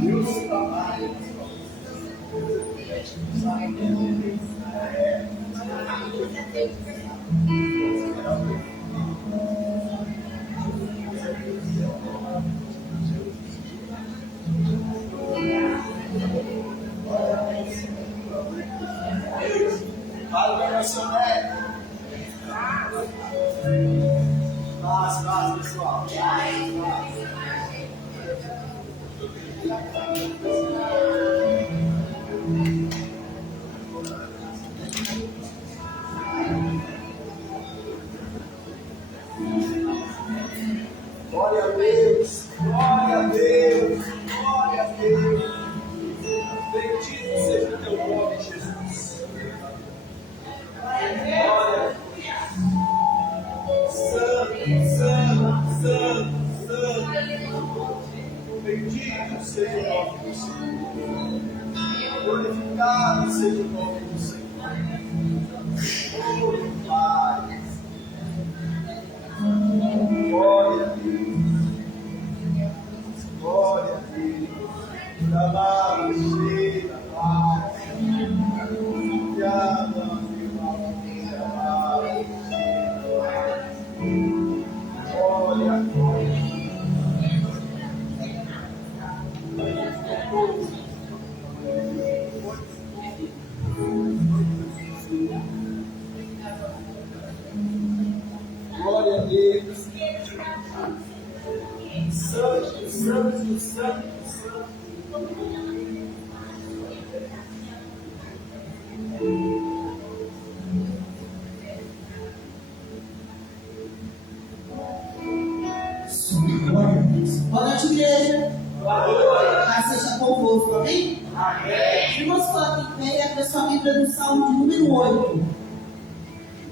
Deus trabalha. Fala para o seu neto. Faz, pessoal. Glória a Deus, glória a Deus, glória a Deus. Bendito seja o teu nome, Jesus. Glória. Santo, santo, santo. Bendito seja o nome do Senhor. Glorificado seja o nome do Senhor. Oh, Pai. Glória a Deus. Glória a Deus. Amado, cheira, paz. Glória, glória. Glória a Deus. Santo, santo, santo, santo. Boa noite, igreja. Boa noite. Paz seja convosco, amém? Amém. Irmãos, coloquem em pé e abra sua Bíblia no Salmo de número 8.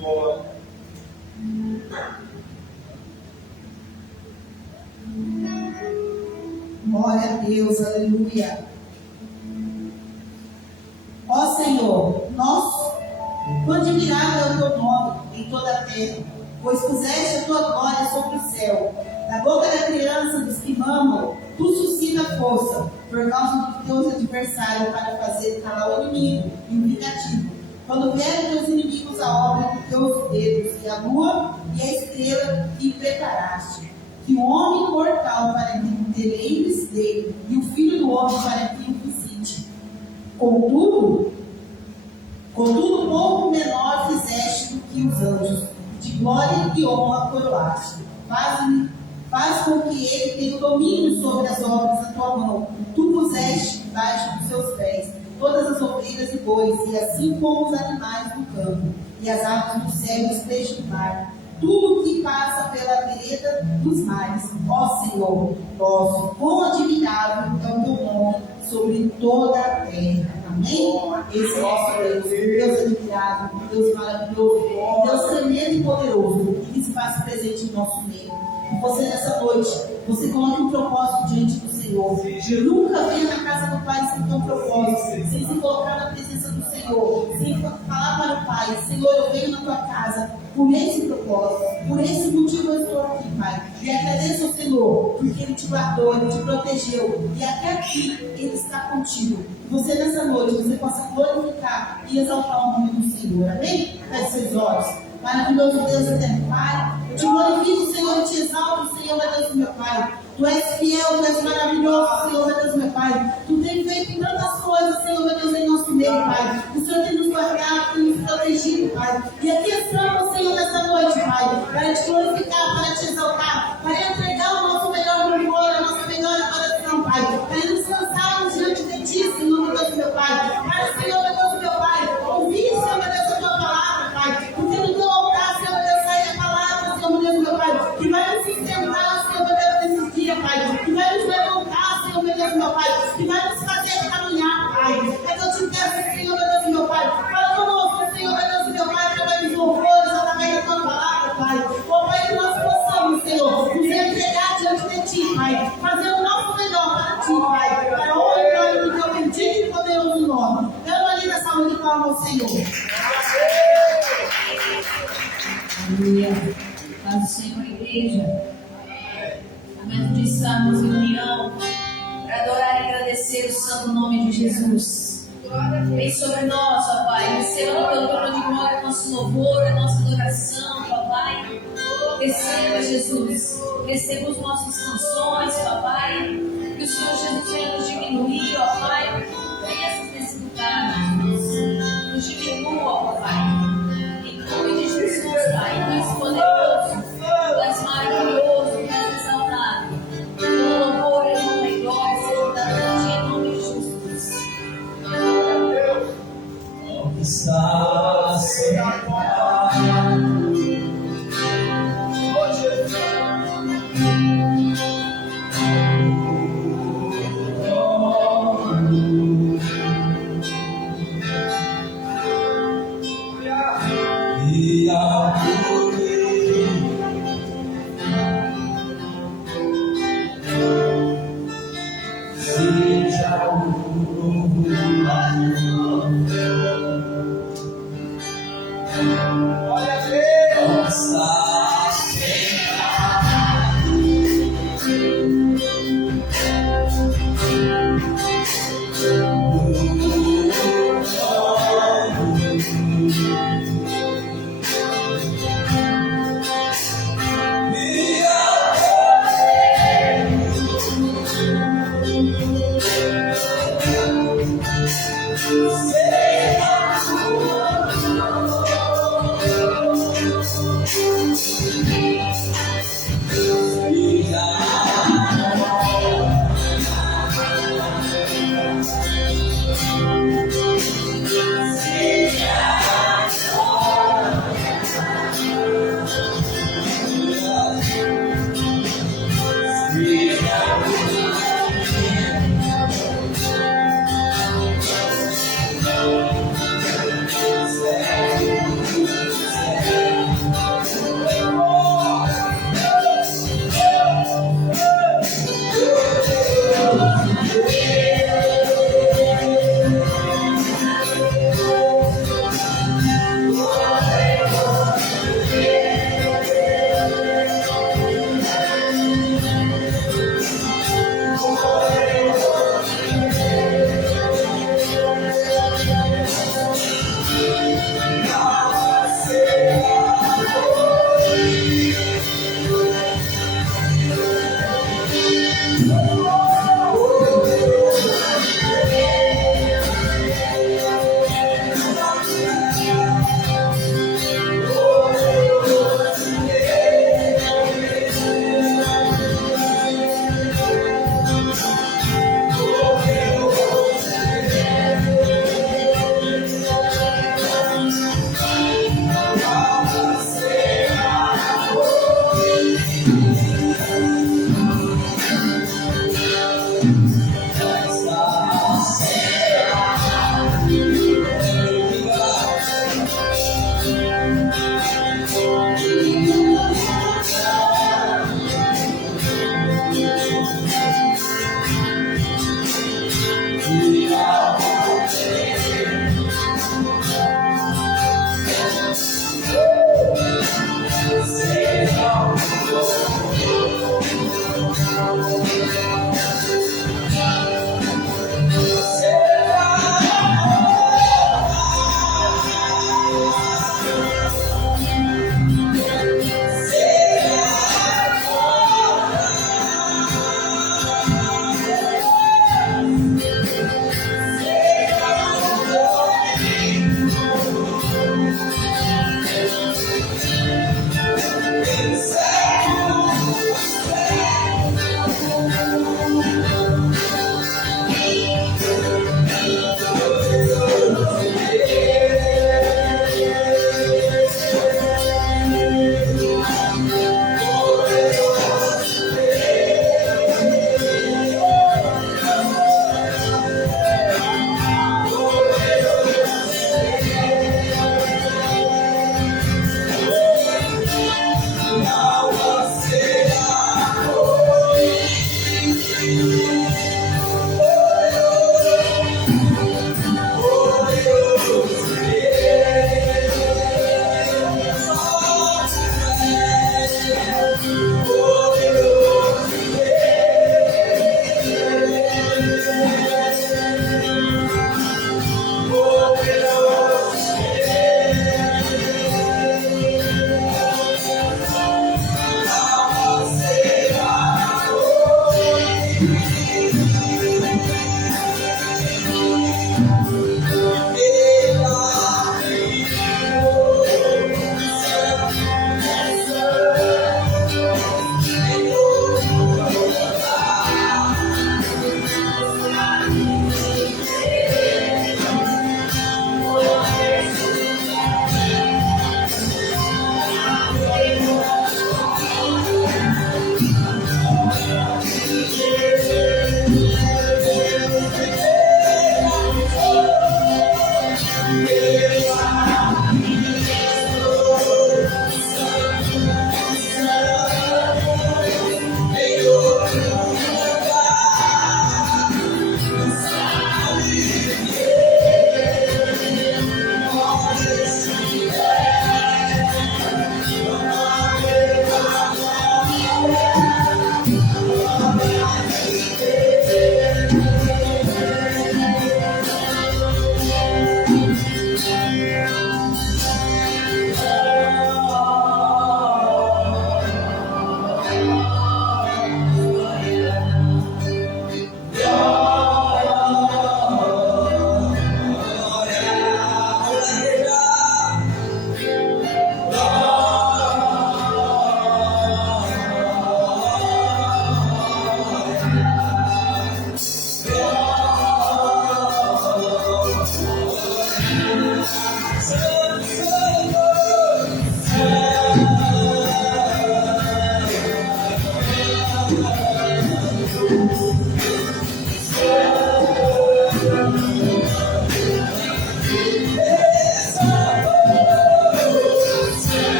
Boa. Glória a Deus, aleluia. Ó Senhor, nosso, quão admirável é o teu nome em toda a terra, pois puseste a tua glória sobre o céu. Na boca da criança dos que mamam, tu suscita força, por causa dos teus adversários, para fazer calar o inimigo e o vingativo. Quando vierem teus inimigos a obra dos teus dedos, e a lua e a estrela que preparaste, que o homem mortal para que te lembres dele, e o filho do homem para que o visite. Contudo, pouco menor fizeste do que os anjos, de glória e honra coroaste. Faz com que ele tenha domínio sobre as obras da tua mão. Tu puseste debaixo dos seus pés todas as ovelhas e bois, e assim como os animais do campo, e as aves do céu e os peixes do mar. Tudo que passa pela vereda dos mares, ó Senhor nosso, quão admirável é o teu nome sobre toda a terra. Amém? Esse é o nosso Deus, Deus admirável, Deus maravilhoso, Deus tremendo e poderoso, que se faz presente em nosso meio. E você nessa noite, você coloca um propósito diante do Senhor. Eu nunca venho na casa do Pai sem ter um propósito, sem se colocar na presença do Senhor, sem falar para o Pai: Senhor, eu venho na tua casa por esse propósito, por esse motivo eu estou aqui, Pai. E agradeço ao Senhor, porque Ele te guardou, Ele te protegeu, e até aqui Ele está contigo. Que você nessa noite, você possa glorificar e exaltar o nome do Senhor. Amém? Feche seus olhos. Maravilhoso Deus eterno Pai, eu te glorifico, Senhor, e te exalto, Senhor, meu Deus, meu Pai. Tu és fiel, tu és maravilhoso, Senhor, meu Deus, meu Pai. Tu tem feito tantas coisas, Senhor, meu Deus, em nosso meio, Pai. O Senhor tem nos guardado, tem nos protegido, Pai. E aqui estamos, Senhor, nessa noite, Pai, para te glorificar, para te exaltar, para entregar o nosso melhor louvor, a nossa melhor adoração, Pai. Para nos lançarmos diante de Ti, Senhor, meu Deus, meu Pai. Para, Senhor, meu Deus, meu Pai, ouvir, Senhor, meu Deus, a Tua palavra, Pai. Porque no Teu altar, Senhor, meu Deus, sai a palavra, Senhor, meu Deus, meu Pai, que vai nos sustentar, Senhor, meu Deus, nesse dia, Pai. Que vai nos levantar, Senhor, meu Deus, meu Pai. Que vai nos fazer caminhar, Pai. É que eu te peço, Senhor, meu Deus, meu Pai. Fala conosco, Senhor, meu Deus, meu Pai, através dos louvores, através da Tua palavra, Pai. Ó, Pai, que nós possamos, Senhor, nos entregar diante de Ti, Pai. Fazer o nosso melhor para Ti, Pai. Para honra e glória do Teu bendito e poderoso nome. Dando ali na salva de palmas ao Senhor. Aleluia. Paz do Senhor, igreja. Momento de estarmos em união para adorar e agradecer engrandecer o santo nome de Jesus. Vem sobre nós, ó Pai. Receba no teu trono de glória nosso louvor, a nossa adoração, ó Pai. Receba, Jesus. Receba os nossos canções, ó Pai. Que o Senhor Jesus venha nos diminuir, ó Pai. Cresça nesse lugar, Jesus. Nos diminua, ó Pai. Em nome de Jesus, Pai. Tu és poderoso, tu és maravilhoso, tu és exaltado. O louvor, a honra e glória sejam dados a ti em nome de Jesus. Está sentado. Oh, Jesus. Oh,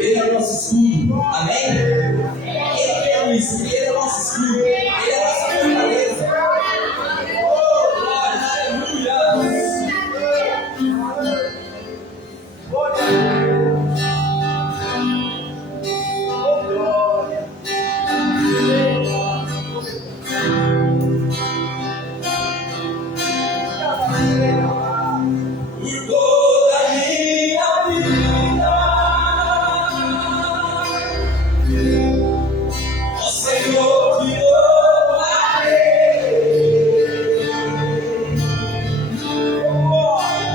Ele é o nosso escudo, amém? Ele é o escudo, Ele é o nosso escudo, Ele é a nossa fortaleza. Oh, glória, aleluia! Por toda a minha vida, ó Senhor, te louvarei,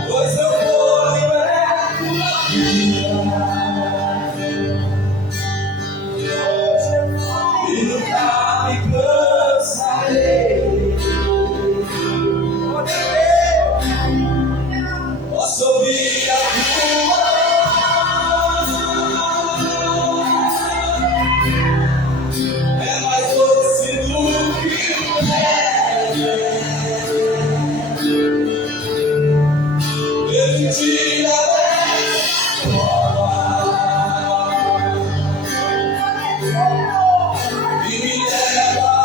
pois eu vou liberto da vida e nunca me cansarei. Posso ouvir a tua voz, é mais doce do que o mel. Ele te tira da cova e me leva ao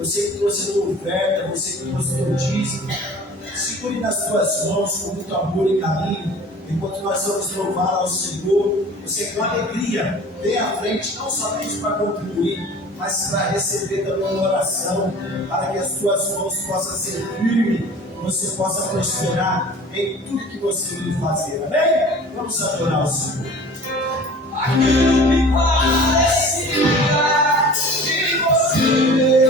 Você que trouxe a tua oferta, você que trouxe o teu dízimo, segure nas tuas mãos com muito amor e carinho, enquanto nós vamos louvar ao Senhor. Você com alegria vem à frente, não somente para contribuir, mas para receber também uma oração, para que as tuas mãos possam ser firmes, você possa prosperar em tudo que você vir fazer, amém? Vamos adorar o Senhor. Aquilo que parecia que você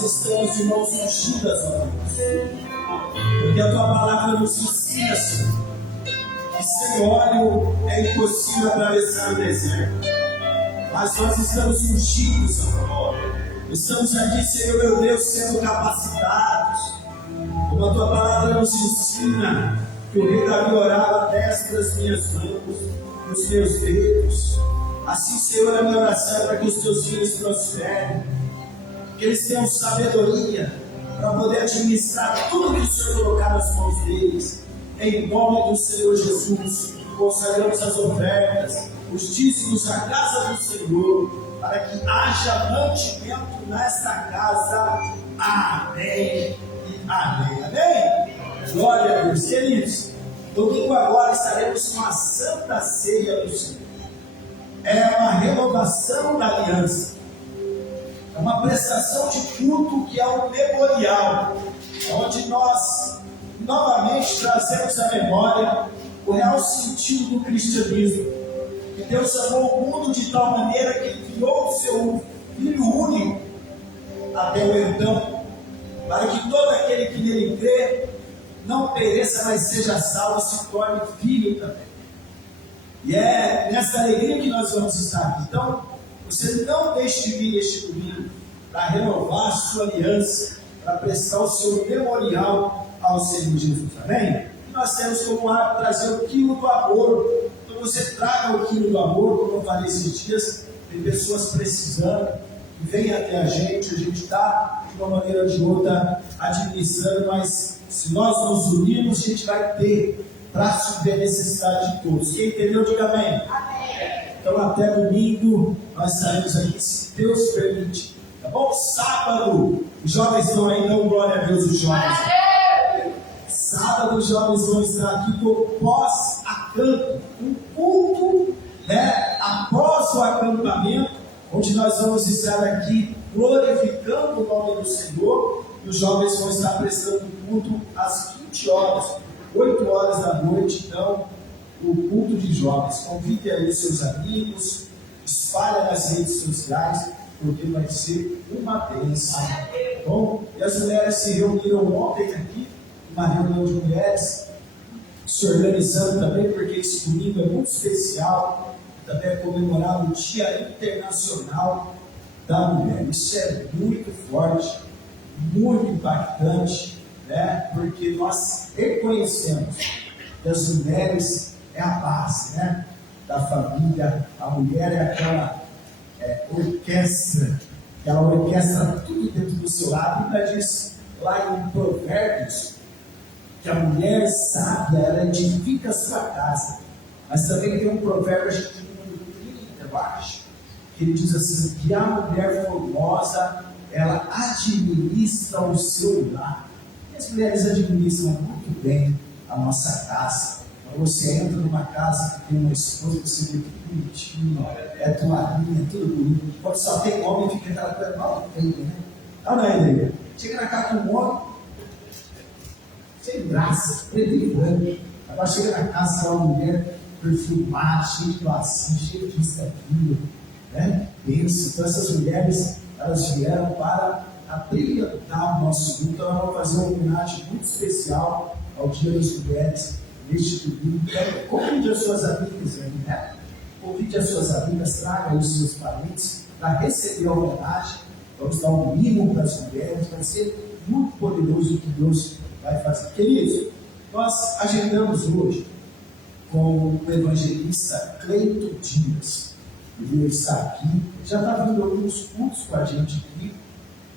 nós estamos de mãos ungidas, ó Deus. Porque a tua palavra nos ensina, Senhor, que sem óleo é impossível atravessar o deserto. Mas nós estamos ungidos, ó. Estamos aqui, Senhor meu Deus, sendo capacitados. Como a tua palavra nos ensina, que o rei Davi orava à destra das minhas mãos, nos meus dedos. Assim, Senhor, a minha oração é para que os teus filhos prosperem, que eles tenham sabedoria para poder administrar tudo que o Senhor colocar nas mãos deles. Em nome do Senhor Jesus, consagramos as ofertas, os dízimos à casa do Senhor, para que haja mantimento nesta casa. Amém e amém. Amém? Glória a Deus. Queridos, domingo agora estaremos com a Santa Ceia do Senhor. É uma renovação da aliança. É uma prestação de culto que é um memorial, onde nós novamente trazemos à memória o real sentido do cristianismo. Que Deus amou o mundo de tal maneira que Ele enviou o seu Filho único até o então, para que todo aquele que nele crê não pereça, mas seja salvo e se torne filho também. E é nessa alegria que nós vamos estar aqui. Então, você não deixe de vir este domingo para renovar a sua aliança, para prestar o seu memorial ao Senhor Jesus. Amém? E nós temos como hábito trazer o quilo do amor. Então você traga o quilo do amor, como eu falei esses dias, tem pessoas precisando, que vem até a gente está de uma maneira ou de outra administrando, mas se nós nos unirmos, a gente vai ter para suprir a necessidade de todos. Quem entendeu, diga amém. Amém. Então até domingo nós estaremos aqui, se Deus permite. Tá bom? Sábado, os jovens estão aí, não, glória a Deus, os jovens. Sábado, os jovens vão estar aqui por pós-acampo, um culto, após o acampamento, onde nós vamos estar aqui glorificando o nome do Senhor, e os jovens vão estar prestando culto às 20 horas, 8 horas da noite. Então, o culto de jovens. Convide aí seus amigos, espalhe nas redes sociais, porque vai ser uma bênção. Bom, e as mulheres se reuniram ontem aqui, uma reunião de mulheres, se organizando também, porque esse domingo é muito especial, também é comemorado o Dia Internacional da Mulher. Isso é muito forte, muito impactante, porque nós reconhecemos que as mulheres é a base, da família. A mulher é aquela orquestra, que ela orquestra tudo dentro do seu lado. A Bíblia diz lá em Provérbios que a mulher sábia, ela edifica a sua casa. Mas também tem um provérbio, acho que eu acho, que ele diz assim, que a mulher formosa, ela administra o seu lar. E as mulheres administram muito bem a nossa casa. Quando você entra numa casa que tem uma esposa, você vê tudo bonitinho, toalhinha, tudo bonito. Quando só tem homem, fica aquela coisa mal feita, né? Não é, André? Chega na casa com um homem, sem graça, preto e branco. Agora chega na casa, é uma mulher perfumada, cheia de lacinho, cheia disso, daquilo, Pensa. Então essas mulheres, elas vieram para abrilhantar o nosso mundo. Então nós vamos fazer uma homenagem muito especial ao Dia das Mulheres neste domingo. Convide as suas amigas aí, Convide as suas amigas, traga os seus parentes para receber a homenagem. Vamos dar um mimo para as mulheres, vai ser muito poderoso o que Deus vai fazer. Queridos, nós agendamos hoje com o evangelista Cleito Dias. Ele está aqui, já está vindo alguns cultos com a gente aqui,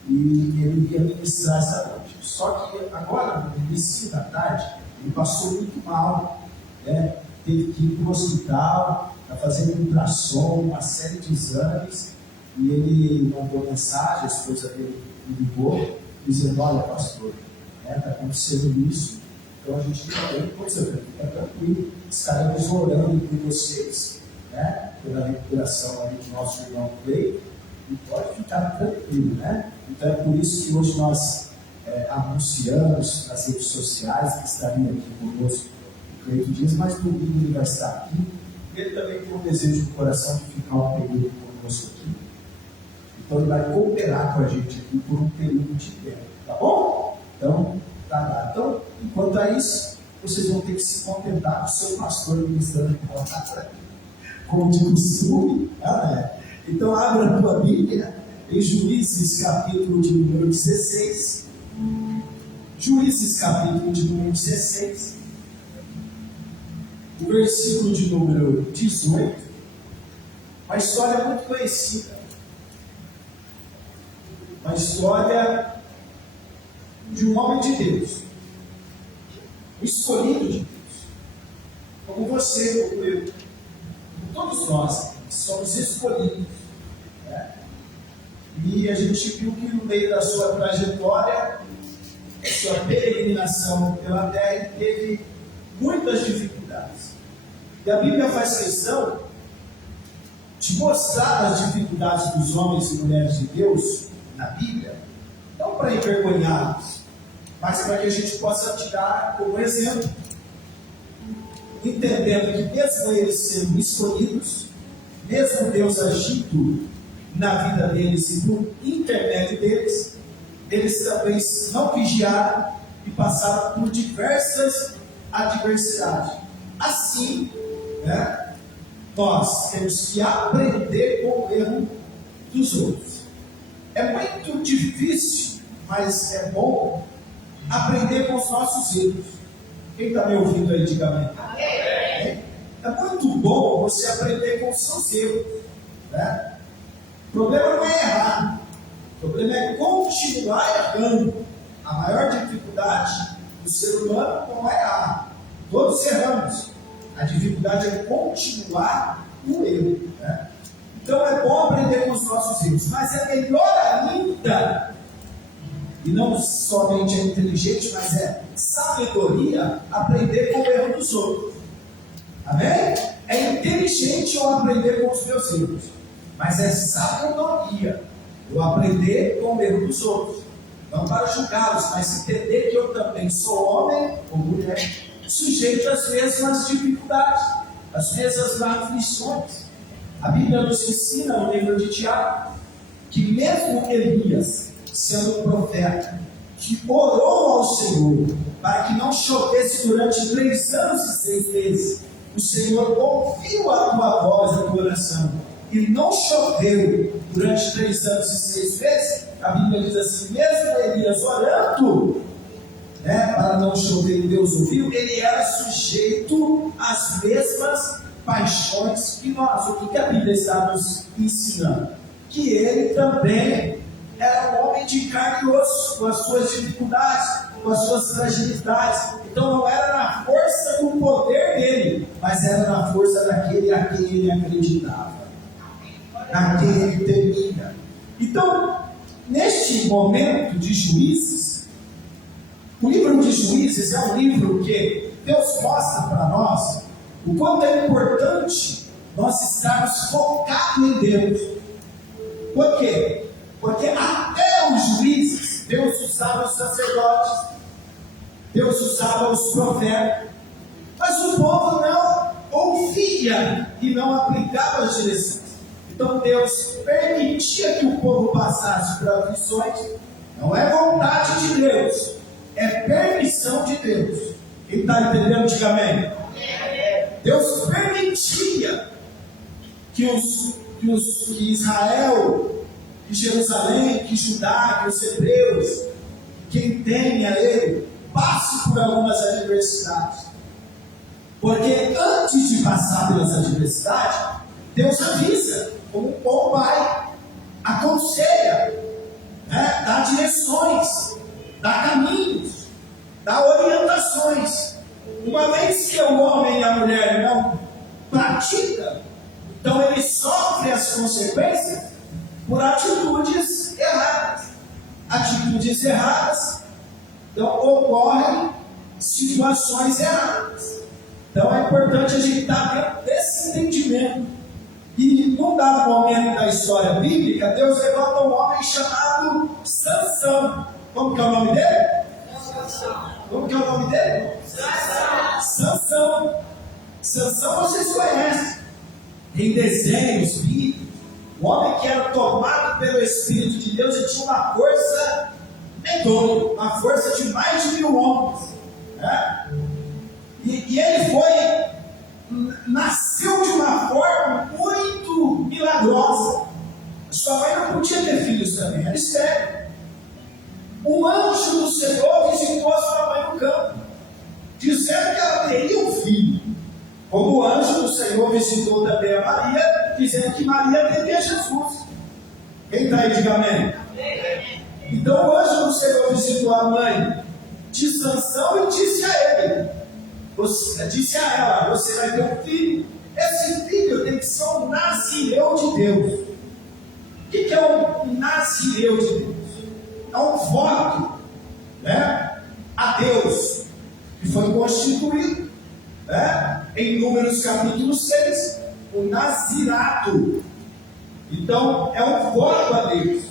e ele ia ministrar essa noite. Só que agora, no início da tarde, ele passou muito mal, teve que ir para o hospital, está fazendo ultrassom, uma série de exames, e ele mandou mensagem, a esposa dele me ligou, dizendo, olha pastor, está acontecendo isso, então a gente fica bem, fica tranquilo, estaremos orando por vocês, pela recuperação aí do nosso irmão Cleito, e pode ficar tranquilo, Então é por isso que hoje nós anunciamos nas redes sociais que estaria aqui conosco o Cleito Dias, mas domingo ele vai estar aqui. Ele também tem um desejo do coração de ficar um período conosco aqui. Então ele vai cooperar com a gente aqui por um período de tempo, tá bom? Então, tá lá. Então, enquanto a isso, vocês vão ter que se contentar com o seu pastor ministrando em palavra, como de costume. Então, abra a tua Bíblia em Juízes, capítulo de número 16. Juízes, capítulo de número 16. O versículo de número 18. Uma história muito conhecida. Uma história de um homem de Deus. Um escolhido de Deus. Como você, como eu. Como todos nós que somos escolhidos. Né? E a gente viu que no meio da sua trajetória, da sua peregrinação pela terra, ele teve muitas dificuldades. E a Bíblia faz questão de mostrar as dificuldades dos homens e mulheres de Deus na Bíblia, não para envergonhá-los, mas para que a gente possa tirar como exemplo, entendendo que mesmo eles sendo escolhidos, mesmo Deus agindo na vida deles e por intermédio deles, eles também não vigiaram e passaram por diversas adversidades. Assim, né, nós temos que aprender com o erro dos outros. É muito difícil, mas é bom aprender com os nossos erros. Quem está me ouvindo aí, diga amém. É muito bom você aprender com os seus erros. Né? O problema não é errar, o problema é continuar errando. A maior dificuldade do ser humano não é errar. Todos erramos. A dificuldade é continuar no erro. Né? Então é bom aprender com os nossos erros, mas é melhor ainda, e não somente é inteligente, mas é sabedoria, aprender com o erro dos outros. Amém? É inteligente eu aprender com os meus erros, mas é sabedoria eu aprender com o erro dos outros. Não para julgá-los, mas entender que eu também sou homem ou mulher, sujeito às mesmas dificuldades, às mesmas aflições. A Bíblia nos ensina no livro de Tiago que mesmo Elias, sendo profeta, que orou ao Senhor para que não chovesse durante 3 anos e 6 meses, o Senhor ouviu a tua voz, a tua oração, e não choveu durante 3 anos e 6 meses. A Bíblia diz assim, mesmo Elias orando, né, para não chover e Deus ouviu, ele era sujeito às mesmas paixões que nós. O que a Bíblia está nos ensinando? Que ele também era um homem de carne e osso, com as suas dificuldades, com as suas fragilidades. Então não era na força do poder dele, mas era na força daquele a quem ele acreditava, naquele ele temia. Então, neste momento de Juízes, o livro de Juízes é um livro que Deus mostra para nós o quanto é importante nós estarmos focados em Deus. Por quê? Porque até os juízes, Deus usava os sacerdotes, Deus usava os profetas, mas o povo não ouvia e não aplicava as direções. Então Deus permitia que o povo passasse por aflições. Não é vontade de Deus, é permissão de Deus. Quem está entendendo, diga amém. Deus permitia que Israel, que Jerusalém, que Judá, que os hebreus, quem tem a ele, passe por algumas adversidades. Porque antes de passar pelas adversidades, Deus avisa, como um bom pai, aconselha, né? Dá direções, dá caminhos, dá orientações. Uma vez que o homem e a mulher não praticam, então ele sofre as consequências por atitudes erradas. Atitudes erradas, então ocorrem situações erradas. Então é importante a gente estar dentro desse entendimento. E num dado momento da história bíblica, Deus levanta um homem chamado Sansão. Como que é o nome dele? Como que é o nome dele? Sansão. Sansão vocês conhecem. Em desenhos bíblicos, O homem que era tomado pelo Espírito de Deus, ele tinha uma força medonha, uma força de mais de 1000 homens. Né? E ele nasceu de uma forma muito milagrosa. Sua mãe não podia ter filhos também, era estéril. Um anjo do Senhor visitou a sua mãe no campo, dizendo que ela teria um filho. Como o anjo do Senhor visitou também a Maria, dizendo que Maria teria Jesus. Quem está aí, diga amém. Então o anjo do Senhor visitou a mãe de Sansão e disse a ele, disse a ela, você vai ter um filho. Esse filho tem que ser um nazireu de Deus. O que é um nazireu de Deus? É um voto, né, a Deus, que foi constituído, né, em Números capítulo 6, o nazirato. Então é um voto a Deus.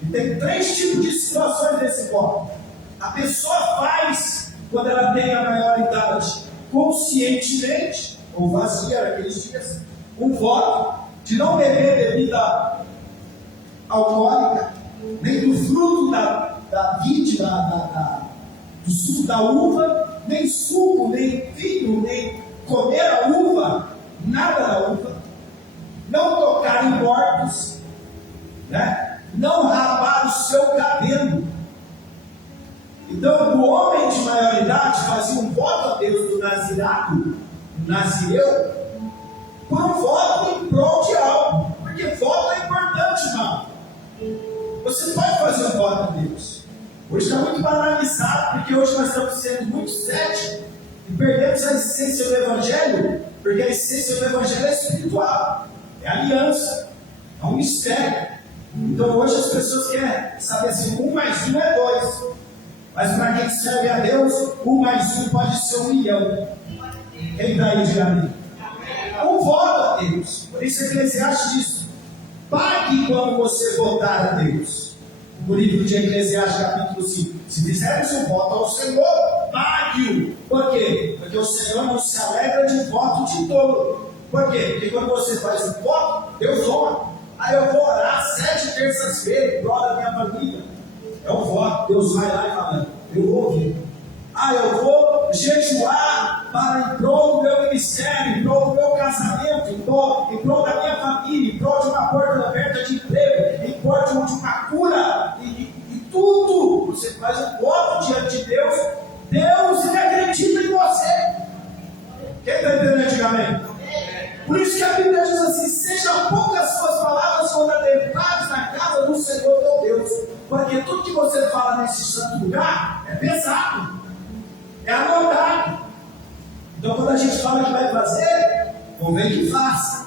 E tem 3 tipos de situações desse voto. A pessoa faz, quando ela tem a maior idade, conscientemente, ou vazia naqueles dias, um voto de não beber bebida alcoólica, nem do fruto da vide, do suco da uva, nem suco, nem vinho, nem comer a uva, nada da uva, não tocar em mortos, né? Não rapar o seu cabelo. Então, o homem de maior idade fazia um voto a Deus do nazirato, do nazireu, por um voto em prol de algo, porque voto é importante, irmão. Você pode fazer um voto a Deus. Hoje está muito banalizado, porque hoje nós estamos sendo muito céticos e perdemos a essência do Evangelho, porque a essência do Evangelho é espiritual, é aliança, é um mistério. Então hoje as pessoas querem saber assim, 1 mais 1 é 2. Mas para quem serve a Deus, 1 mais 1 pode ser 1 milhão. Quem está aí, diga amém. Um voto a Deus. Por isso Eclesiastes diz, pague quando você votar a Deus. No livro de Eclesiastes, capítulo 5. Se fizeres um voto ao Senhor, pague-o. Por quê? Porque o Senhor não se alegra de voto de tolo. Por quê? Porque quando você faz um voto, Deus honra. Aí eu vou orar 7 terças-feiras em prol da minha família. É um voto. Deus vai lá e fala, eu vou ouvir. Eu vou jejuar para em prol do meu ministério, em prol do meu casamento, em prol da minha família, em prol de uma porta aberta de emprego, em prol de uma cura, e tudo. Você faz um voto diante de Deus, Deus ele acredita em você. Quem está entendendo antigamente? Por isso que a Bíblia diz assim, sejam poucas suas palavras quando adentrares na casa do Senhor teu Deus, porque tudo que você fala nesse santo lugar é pesado, é anotado. Então quando a gente fala que vai fazer, convém que faça.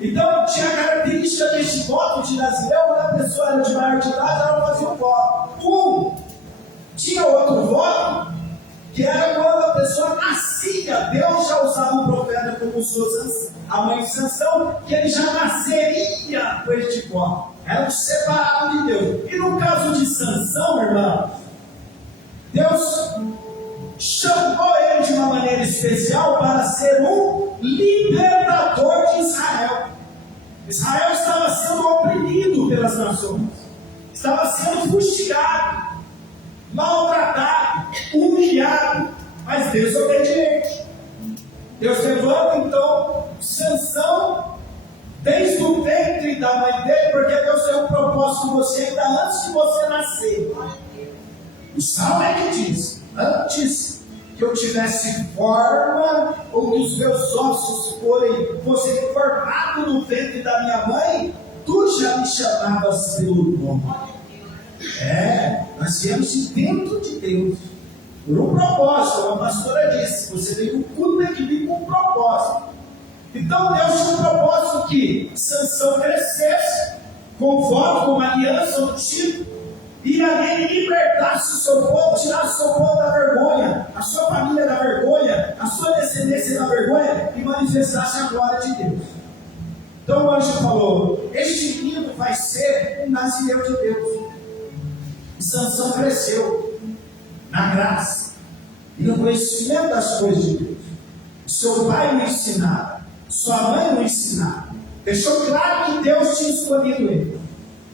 Então tinha a característica deste voto de nazireu, quando a pessoa era de maior de idade, ela fazia um voto. Tinha outro voto, que era quando a pessoa nascia. Deus já usava um profeta como a mãe de Sansão, que ele já nasceria com este voto. Era um separado de Deus. E no caso de Sansão, irmão, Deus chamou ele de uma maneira especial para ser um libertador de Israel. Israel estava sendo oprimido pelas nações, estava sendo fustigado, maltratado, humilhado, mas desobediente. Deus levanta então Sansão desde o ventre da mãe dele, porque Deus tem um propósito com você ainda antes de você nascer. O Salmo é que diz, antes que eu tivesse forma, ou que os meus ossos fossem formados no ventre da minha mãe, tu já me chamavas pelo nome. Nós viemos de dentro de Deus, por um propósito, como a pastora disse, você veio com tudo aquilo com um propósito. Então Deus tinha um propósito que Sansão crescesse, com voto, com uma aliança, um tipo, e ali libertasse o seu povo, tirasse o seu povo da vergonha, a sua família da vergonha, a sua descendência da vergonha, e manifestasse a glória de Deus. Então o anjo falou, este menino vai ser um nazireu de Deus. E Sansão cresceu na graça e no conhecimento das coisas de Deus. Seu pai o ensinava, sua mãe o ensinava, Deixou claro que Deus tinha escolhido ele.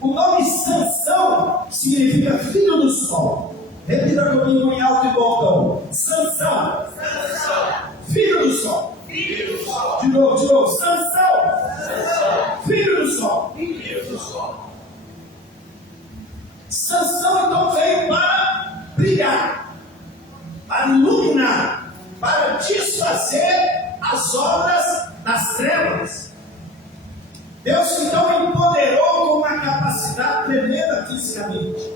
O nome Sansão significa filho do sol. Repita comigo em alto e bom tom. Sansão. Filho do sol. De novo. Sansão. Filho do sol. Sansão então veio para brilhar, para iluminar, para desfazer as obras das trevas. Deus então empoderou com uma capacidade tremenda fisicamente.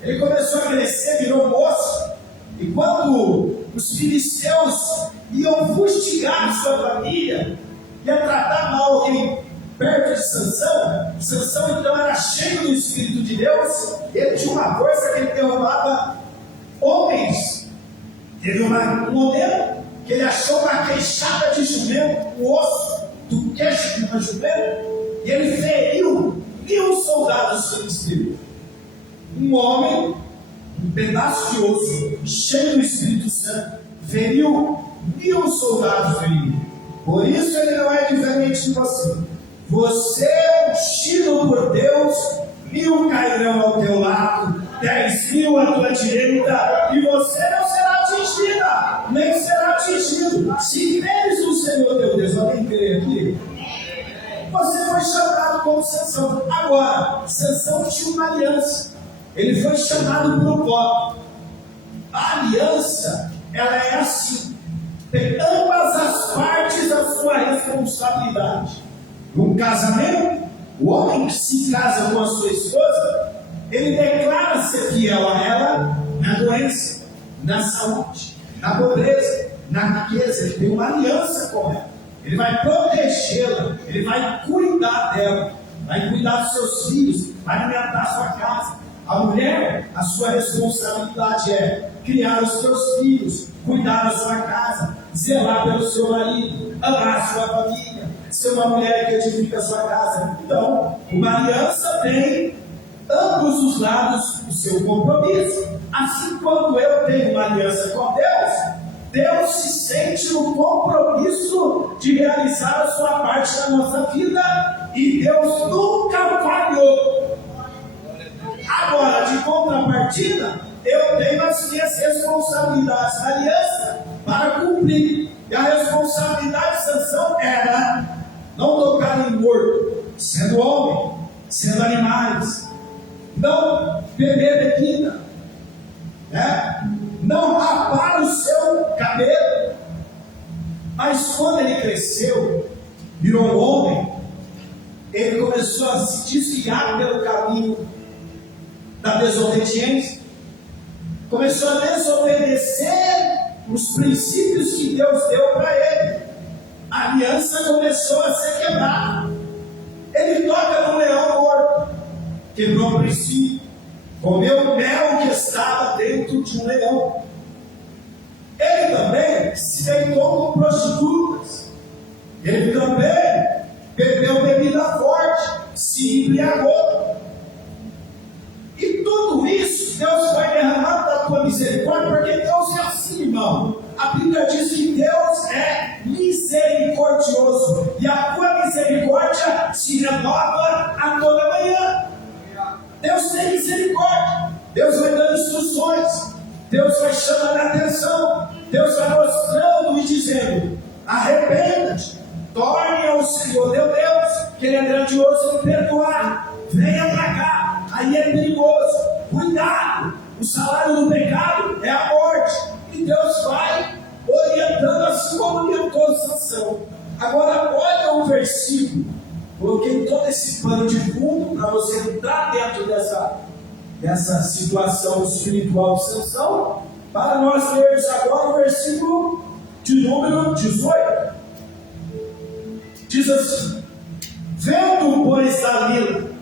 Ele começou a crescer, virou moço. E quando os filisteus iam fustigar sua família, ia tratar mal alguém perto de Sansão, Sansão então era cheio do Espírito de Deus. Ele tinha uma força que ele derrubava homens. Teve um momento que ele achou uma queixada de jumento, o osso do queixo de uma jumento, e ele feriu 1000 soldados filisteus. Um homem, um pedaço de osso, cheio do Espírito Santo, feriu 1000 soldados do inimigo. Por isso ele não é diferente de você. Você é ungido por Deus, 1000 cairão ao teu lado, 10.000 à tua direita, e você não será atingida, nem será atingido. Se creres no Senhor teu Deus, alguém crê aqui? Você foi chamado como Sansão. Agora, Sansão tinha uma aliança. Ele foi chamado por um voto. A aliança, ela é assim. Tem ambas as partes da sua responsabilidade. Num casamento, o homem que se casa com a sua esposa, ele declara ser fiel a ela na doença, na saúde, na pobreza, na riqueza. Ele tem uma aliança com ela. Ele vai protegê-la, ele vai cuidar dela, vai cuidar dos seus filhos, vai alimentar a sua casa. A mulher, a sua responsabilidade é criar os seus filhos, cuidar da sua casa, zelar pelo seu marido, amar a sua família, ser uma mulher que edifica a sua casa. Então, uma aliança tem ambos os lados o seu compromisso. Assim como eu tenho uma aliança com Deus, Deus se sente no compromisso de realizar a sua parte da nossa vida, e Deus nunca falhou. Agora, de contrapartida, eu tenho as minhas responsabilidades na aliança para cumprir. E a responsabilidade de Sansão era não tocar em morto, sendo homem, sendo animais, não beber bebida, não rapar o seu cabelo. Mas quando ele cresceu, virou um homem, ele começou a se desviar pelo caminho da desobediência, começou a desobedecer os princípios que Deus deu para ele. A aliança começou a ser quebrada. Ele toca no leão morto, quebrou o princípio, comeu o mel que estava dentro de um leão. Ele também se deitou com prostitutas. Ele também bebeu bebida forte, se embriagou. E tudo isso Deus vai derramar da tua misericórdia, porque Deus é assim, irmão. A Bíblia diz que Deus é misericordioso, e a tua misericórdia se renova a toda manhã. Deus tem misericórdia. Deus vai dando instruções, Deus vai chamando a atenção, Deus vai mostrando e dizendo: arrependa-te, torne ao Senhor teu Deus, que Ele é grandioso em perdoar, venha para cá. Aí é perigoso, cuidado, o salário do pecado é a morte, e Deus vai orientando assim como orientou Sansão. Agora olha o versículo, coloquei todo esse pano de fundo para você entrar dentro dessa situação espiritual de Sansão, para nós lermos agora o versículo de número 18. Diz assim: vendo, pois, Dalila,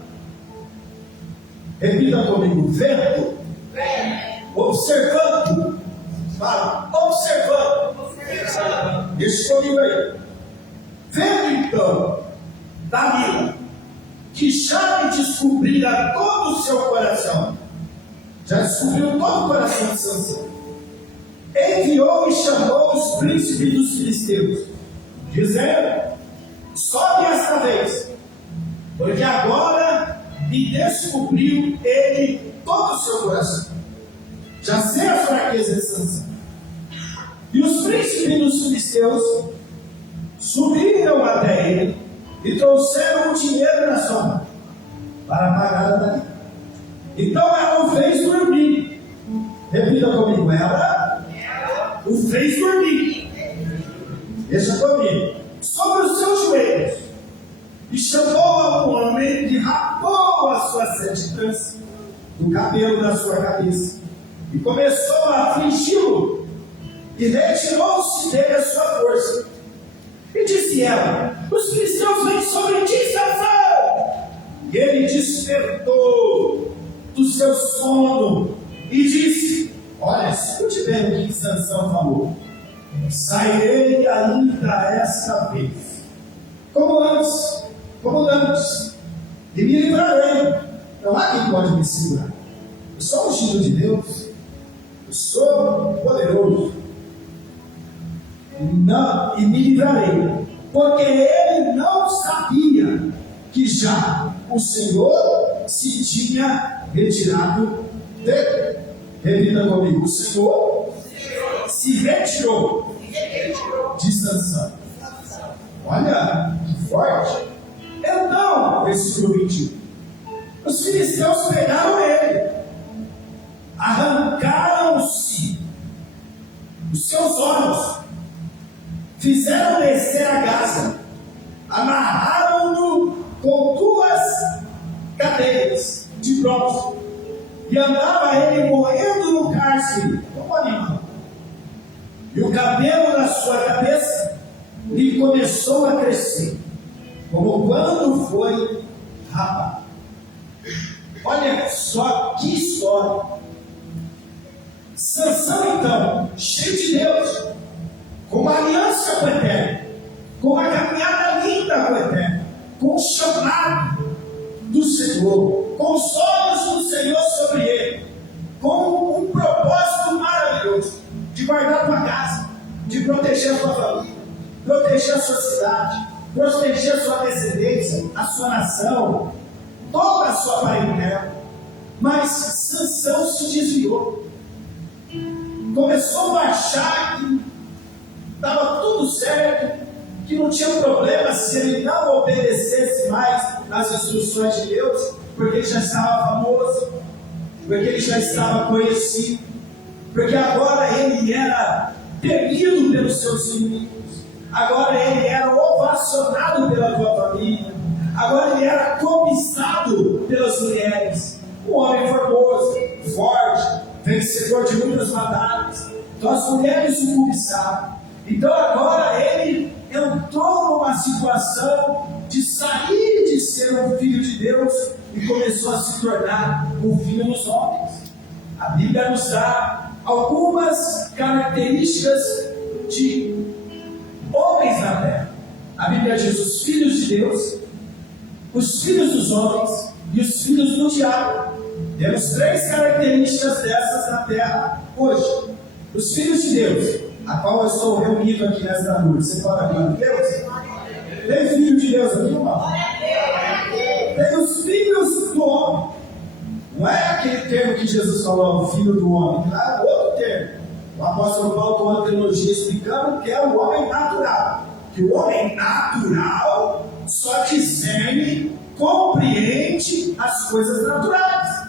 repita comigo, vendo, observando, fala, observando, deixa comigo aí. Vendo então, Dalila, que já me descobrira todo o seu coração, já descobriu todo o coração de Sansão, enviou e chamou os príncipes dos filisteus, dizendo: sobe esta vez, e descobriu ele todo o seu coração. Já sei a fraqueza de Sansão. E os príncipes dos filisteus subiram até ele e trouxeram o dinheiro na sua mão para pagar a Dalila. Então ela o fez dormir. Repita comigo, ela o fez dormir. Deixa comigo. Sobre os seus joelhos. E chamou a um homem que rapou as suas 7 tranças do cabelo da sua cabeça. E começou a afligi-lo. E retirou-se dele a sua força. E disse ela: os filisteus vêm sobre ti, Sansão. E ele despertou do seu sono e disse: olha, escute bem o que Sansão falou. Sairei ainda esta vez, como antes, e me livrarei. Não há quem pode me segurar. Eu sou ungido de Deus, eu sou poderoso, e me livrarei, porque ele não sabia que já o Senhor se tinha retirado dele. Repita comigo: o Senhor se retirou de Sansão. Olha que forte. Então, versículo 21, os filisteus pegaram ele, arrancaram-se os seus olhos, fizeram descer a Gaza, amarraram-no com 2 cadeias de bronze, e andava ele morrendo no cárcere como animal. E o cabelo da sua cabeça lhe começou a crescer, como quando foi rapado. Olha só que história. Sansão, então, cheio de Deus, com uma aliança com o Eterno, com uma caminhada linda com o Eterno, com o chamado do Senhor, com os olhos do Senhor sobre ele, com um propósito maravilhoso de guardar a tua casa, de proteger a tua família, proteger a sua cidade, proteger a sua descendência, a sua nação, toda a sua parentela. Mas Sansão se desviou, começou a achar que estava tudo certo, que não tinha problema se ele não obedecesse mais às instruções de Deus, porque ele já estava famoso, porque ele já estava conhecido, porque agora ele era temido pelos seus inimigos, agora ele era ovacionado pela tua família, agora ele era cobiçado pelas mulheres, um homem formoso, forte, vencedor de muitas batalhas. Então as mulheres o cobiçavam. Então agora ele entrou numa situação de sair de ser um filho de Deus e começou a se tornar um filho dos homens. A Bíblia nos dá algumas características de homens na terra. A Bíblia diz os filhos de Deus, os filhos dos homens e os filhos do diabo. Temos 3 características dessas na terra hoje. Os filhos de Deus, a qual eu estou reunido aqui nesta noite. Você fala glória a Deus? Tem filho de Deus aqui, irmão? Tem os filhos do homem. Não é aquele termo que Jesus falou, o filho do homem. Claro, outro termo. O apóstolo Paulo tomou uma teologia explicando que é o homem natural. Que o homem natural só discerne, compreende as coisas naturais.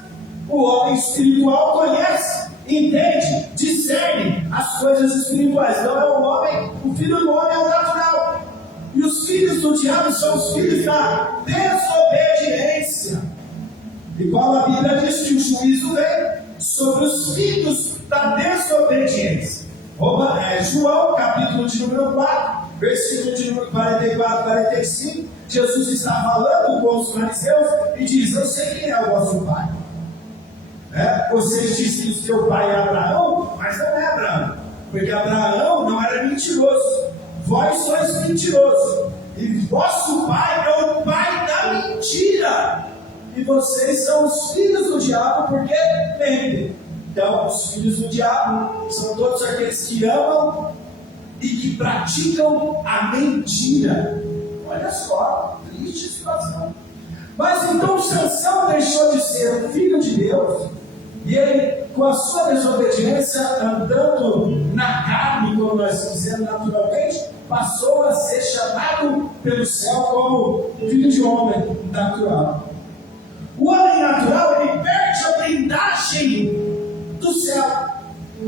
O homem espiritual conhece, entende, discerne as coisas espirituais. Então é o homem, o filho do homem é o natural. E os filhos do diabo são os filhos da desobediência. Igual a Bíblia diz que o juízo vem sobre os filhos da desobediência. João, capítulo de número 4, versículo de número 44, 45, Jesus está falando com os fariseus e diz: eu sei quem é o vosso pai. Vocês dizem que o seu pai é Abraão, mas não é Abraão, porque Abraão não era mentiroso, vós sois mentirosos, e vosso pai é o pai da mentira, e vocês são os filhos do diabo porque mentem. Então, os filhos do diabo são todos aqueles que amam e que praticam a mentira. Olha só, triste situação. Mas então Sansão deixou de ser o filho de Deus, e ele, com a sua desobediência, andando na carne, como nós dizemos naturalmente, passou a ser chamado pelo céu como filho de homem natural. O homem natural, ele perde a blindagem do céu.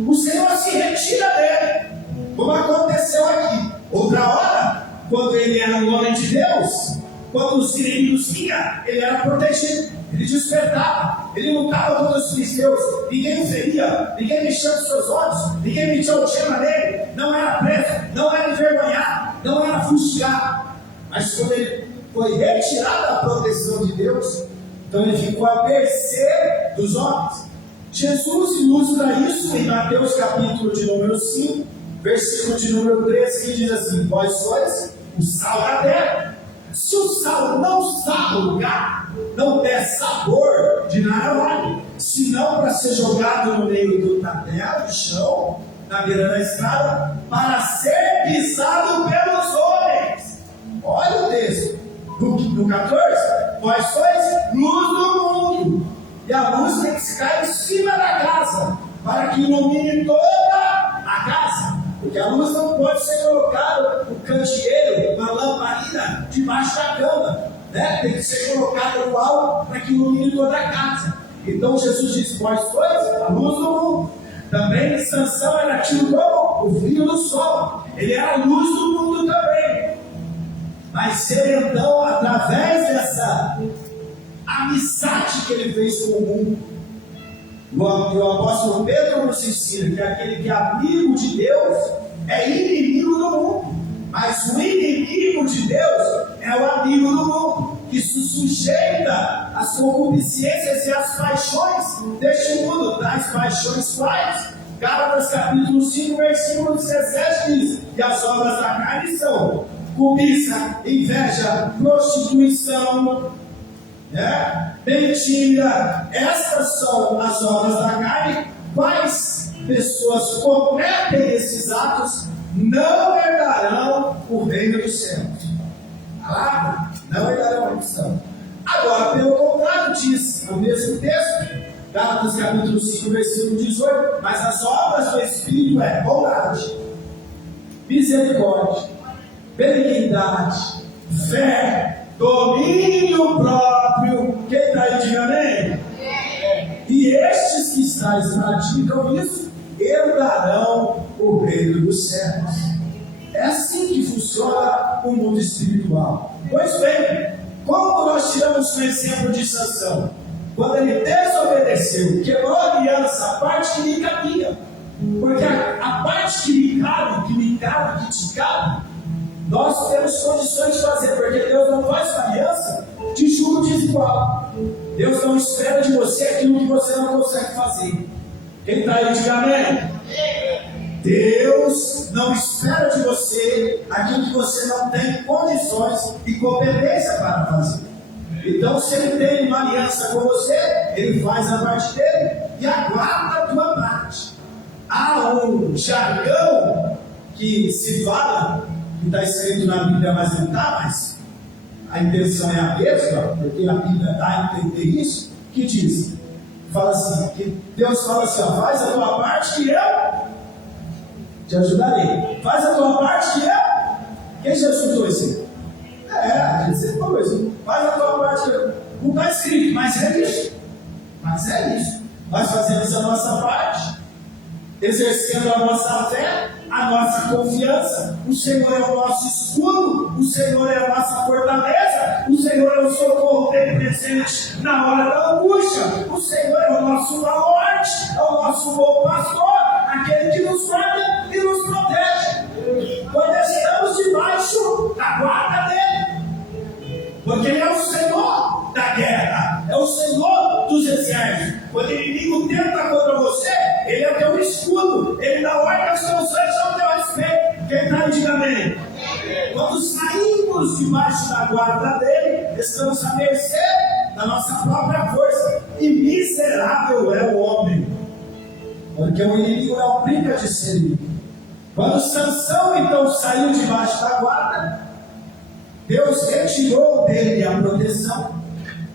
O Senhor se retira dele, como aconteceu aqui. Outra hora, quando ele era um homem de Deus, quando os inimigos vinham, ele era protegido, ele despertava, ele lutava contra os filisteus, ninguém o veria, ninguém mexia os seus olhos, ninguém metia o tema nele, não era preso, não era envergonhado, não era fustigado. Mas quando ele foi retirado da proteção de Deus, então ele ficou à mercê dos homens. Jesus ilustra isso em Mateus capítulo de número 5, versículo de número 13, que diz assim: vós sois o sal da terra. Se o sal não salgar, não der sabor, de nada vale, senão para ser jogado no meio da terra, do chão, na beira da estrada, para ser pisado pelos homens. Olha o texto, no 14: vós sois luz do mundo, e a luz tem que ficar em cima da casa, para que ilumine toda a casa. Porque a luz não pode ser colocada no candeeiro, na lamparina, debaixo da cama, né? Tem que ser colocada no alto para que ilumine toda a casa. Então Jesus diz: vós sois a luz do mundo. Também Sansão era tido como o filho do sol. Ele era a luz do mundo também. Mas ele então, através dessa amizade que ele fez com o mundo, o apóstolo Pedro nos ensina que aquele que é amigo de Deus é inimigo do mundo. Mas o inimigo de Deus é o amigo do mundo, que se sujeita às concupiscências e às paixões deste mundo. Das paixões quais? Gálatas capítulo 5, versículo 17 diz: e as obras da carne são cobiça, inveja, prostituição, mentira. Estas são as obras da carne. Quais pessoas cometem esses atos não herdarão o reino dos céus. Não herdarão o reino dos céus. Agora, pelo contrário, diz o mesmo texto, Gálatas capítulo 5, versículo 18: mas as obras do Espírito é bondade, misericórdia, benignidade, fé, domínio próprio. Quem está aí, diga amém. E estes que praticam isso herdarão o reino dos céus. É assim que funciona o mundo espiritual. Pois bem, como nós tiramos o exemplo de Sansão, quando ele desobedeceu, quebrou a aliança, a parte que lhe cabia, porque a parte que lhe cabe, que te cabe, nós temos condições de fazer, porque Deus não faz uma aliança de juro desigual. Deus não espera de você aquilo que você não consegue fazer. Quem está aí, diga amém. Deus não espera de você aquilo que você não tem condições e competência para fazer. Então, se Ele tem uma aliança com você, Ele faz a parte dele e aguarda a tua parte. Há um jargão que se fala, que está escrito na Bíblia, mas não está, mas a intenção é a mesma, porque a Bíblia dá a entender isso, que diz, fala assim, que Deus fala assim: ó, faz a tua parte que eu te ajudarei. Faz a tua parte que eu. Quem já escutou isso? A gente sempre falou isso. Faz a tua parte que eu. Não está escrito, mas é isso. Mas é isso. Nós fazemos a nossa parte, exercendo a nossa fé, a nossa confiança. O Senhor é o nosso escudo, o Senhor é a nossa fortaleza, o Senhor é o socorro dele presente na hora da angústia, o Senhor é o nosso baluarte, é o nosso bom pastor, aquele que nos guarda e nos protege, quando estamos debaixo da guarda dele, porque Ele é o Senhor da guerra, é o Senhor dos exércitos. Quando o inimigo tenta contra você, Ele é teu escudo, Ele dá ordem aos teus anjos ao teu respeito. Quem está aí, diga amém. Quando saímos debaixo da guarda dele, estamos à mercê da nossa própria força, e miserável é o homem, porque o inimigo não brinca de ser inimigo. Quando Sansão então saiu debaixo da guarda, Deus retirou dele a proteção,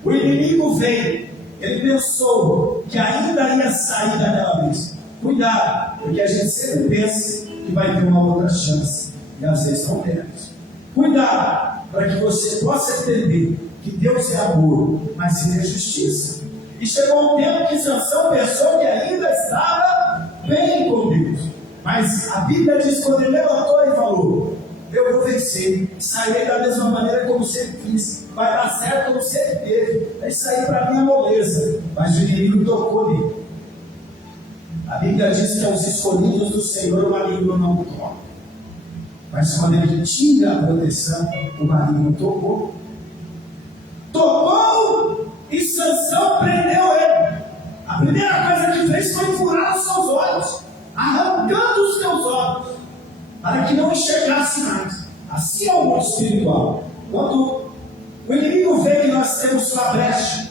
O inimigo veio, ele pensou que ainda ia sair daquela vez. Cuidado, porque a gente sempre pensa que vai ter uma outra chance, e às vezes não temos. Cuidado, para que você possa entender que Deus é amor, mas Ele é justiça. E chegou um tempo que Sansão pensou que ainda estava bem com Deus. Mas a Bíblia diz, quando ele levantou e falou: eu vou vencer, sairei da mesma maneira como sempre fiz, vai dar certo como sempre teve, isso aí para mim é moleza. Mas o inimigo tocou nele. A Bíblia diz que aos escolhidos do Senhor o maligno não toca. Mas quando ele tira a proteção, o maligno tocou. Tocou e Sansão prendeu ele. A primeira coisa que fez foi furar os seus olhos, arrancando os seus olhos, para que não enxergasse mais. Assim é o mundo espiritual. Quando o inimigo vê que nós temos uma brecha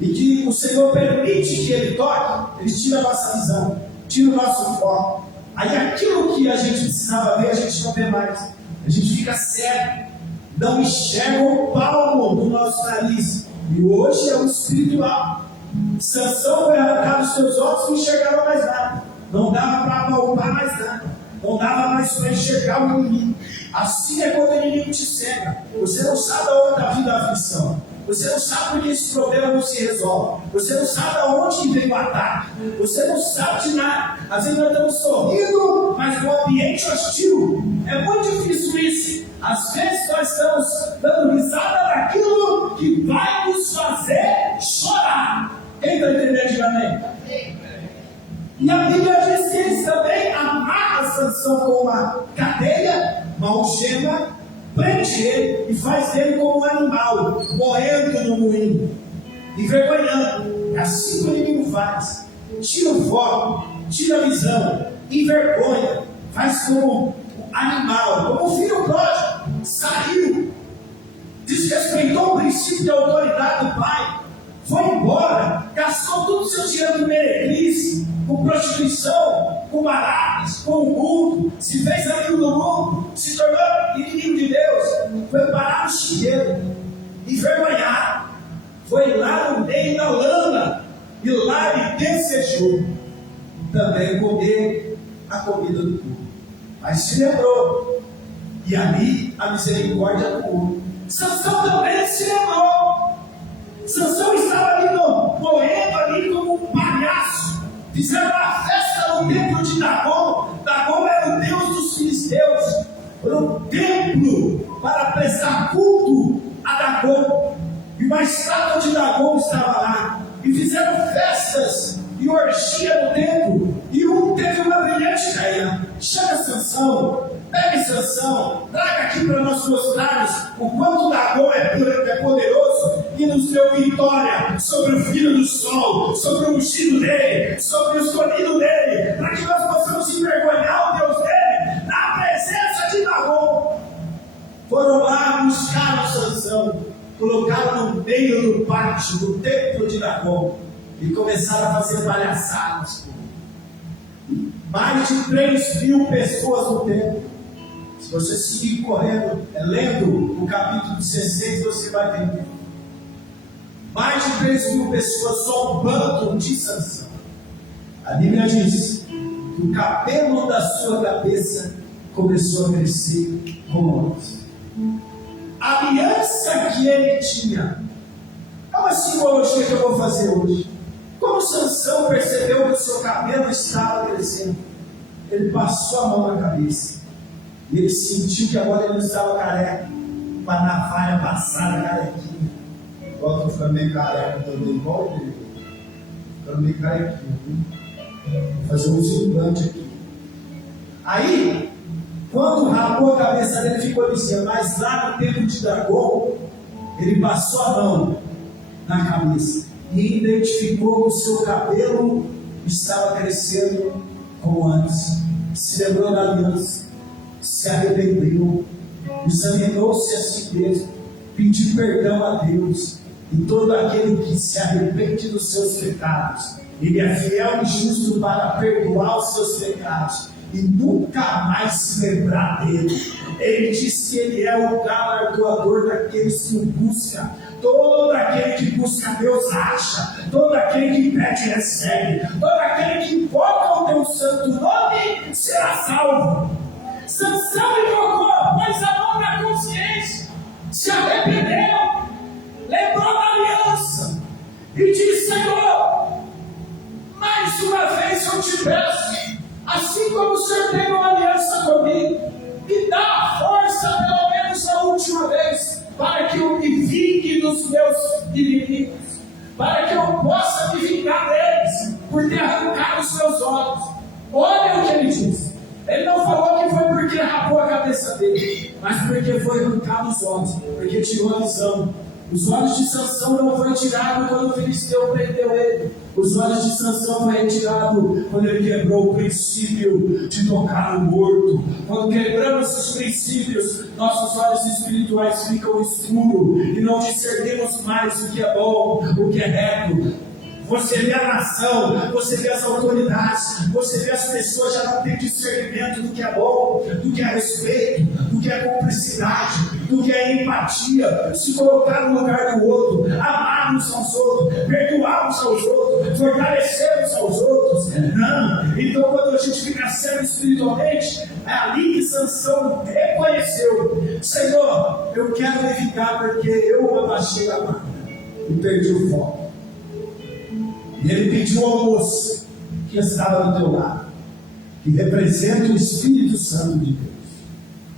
e que o Senhor permite que ele toque, ele tira a nossa visão, tira o nosso foco. Aí aquilo que a gente precisava ver, a gente não vê mais. A gente fica cego, não enxerga o palmo do nosso nariz. E hoje é o espiritual. Sansão foi arrancar os seus olhos e não enxergava mais nada. Não dava para apalpar mais nada. Não dava mais para enxergar o inimigo. Assim é quando o inimigo te cega. Você não sabe aonde está vindo a aflição. Você não sabe porque esse problema não se resolve. Você não sabe aonde que vem o ataque. Você não sabe de nada. Às vezes nós estamos sorrindo, mas no ambiente hostil. É muito difícil isso. Às vezes nós estamos dando risada daquilo que vai nos fazer chorar. Quem está entendendo? Diga amém. E a Bíblia diz que eles também amarram Sansão com uma cadeia, uma algema, prende ele e faz dele como um animal, morrendo no moinho, envergonhando. É assim que o inimigo faz. Tira o foco, tira a visão, envergonha, faz como animal, como o filho pródigo, saiu, desrespeitou o princípio de autoridade do pai, foi embora, gastou todo o seu dinheiro com meretriz, com prostituição, com baratas, com o mundo, se fez amigo do mundo, se tornou inimigo de Deus, foi parar no chiqueiro, envergonhado, foi lá no meio da lama, e lá ele desejou também comer a comida do povo. Mas se lembrou, e ali a misericórdia atuou. Sansão também se lembrou. Sansão estava ali morrendo ali como um palhaço. Fizeram uma festa no templo de Dagom. Dagom era o deus dos filisteus. Era um templo para prestar culto a Dagom. E uma estátua de Dagom estava lá. E fizeram festas e orgia no templo. E um teve uma brilhante ideia. Chama Sansão, pegue Sansão, traga aqui para nós mostrarmos o quanto Dagom é poderoso e nos deu vitória sobre o filho do sol, sobre o ungido dele, sobre o escolhido dele, para que nós possamos envergonhar o Deus dele na presença de Dagom. Foram lá, buscaram Sansão, colocaram no meio do pátio do templo de Dagom e começaram a fazer palhaçadas. Mais de 3.000 pessoas no templo. Se você seguir correndo, lendo o capítulo 16, você vai ver. Mais de 3.000 pessoas zombando de Sansão. A Bíblia diz que o cabelo da sua cabeça começou a crescer como antes. A aliança que ele tinha é uma simbologia que eu vou fazer hoje. Como Sansão percebeu que o seu cabelo estava crescendo, ele passou a mão na cabeça. E ele sentiu que agora ele não estava careca, com a navalha passada carequinha. Agora estou ficando meio careca também, igual ele. Ficando meio carequinho. Vou fazer um implante aqui. Aí, quando rapou a cabeça dele, ficou dizendo, mas lá no tempo de Dagom, ele passou a mão na cabeça e identificou que o seu cabelo estava crescendo como antes. Se lembrou da aliança, se arrependeu, examinou-se a si mesmo, pediu perdão a Deus. E todo aquele que se arrepende dos seus pecados, ele é fiel e justo para perdoar os seus pecados e nunca mais se lembrar dele. Ele diz que ele é o galardoador daqueles que o buscam. todo aquele que busca Deus acha, todo aquele que pede recebe, todo aquele que invoca o teu santo nome será salvo. Sansão invocou, pôs a mão na consciência, se arrependeu, lembrou da aliança e disse: Senhor, mais uma vez eu te peço, assim como o Senhor tem uma aliança comigo, me dá a força pelo menos a última vez, para que eu me vingue dos meus inimigos, para que eu possa me vingar deles, por ter arrancado os seus olhos. Olha o que ele disse. Ele não falou que foi porque rapou a cabeça dele, mas porque foi arrancado os olhos, porque tirou a visão. Os olhos de Sansão não foram tirados quando o filisteu prendeu ele. Os olhos de Sansão foram retirados quando ele quebrou o princípio de tocar no morto. Quando quebramos os princípios, nossos olhos espirituais ficam escuros e não discernimos mais o que é bom, o que é reto. Você vê a nação, você vê as autoridades, você vê as pessoas já não têm discernimento do que é bom, do que é respeito, do que é cumplicidade, do que é empatia, se colocar no lugar do outro, amar uns aos outros, perdoar uns aos outros, fortalecer uns aos outros. Não. Então, quando a gente fica sério espiritualmente, é ali que Sansão reconheceu: Senhor, eu quero evitar porque eu abaixei a mão e perdi o foco. E ele pediu ao moço que estava do teu lado, que representa o Espírito Santo de Deus,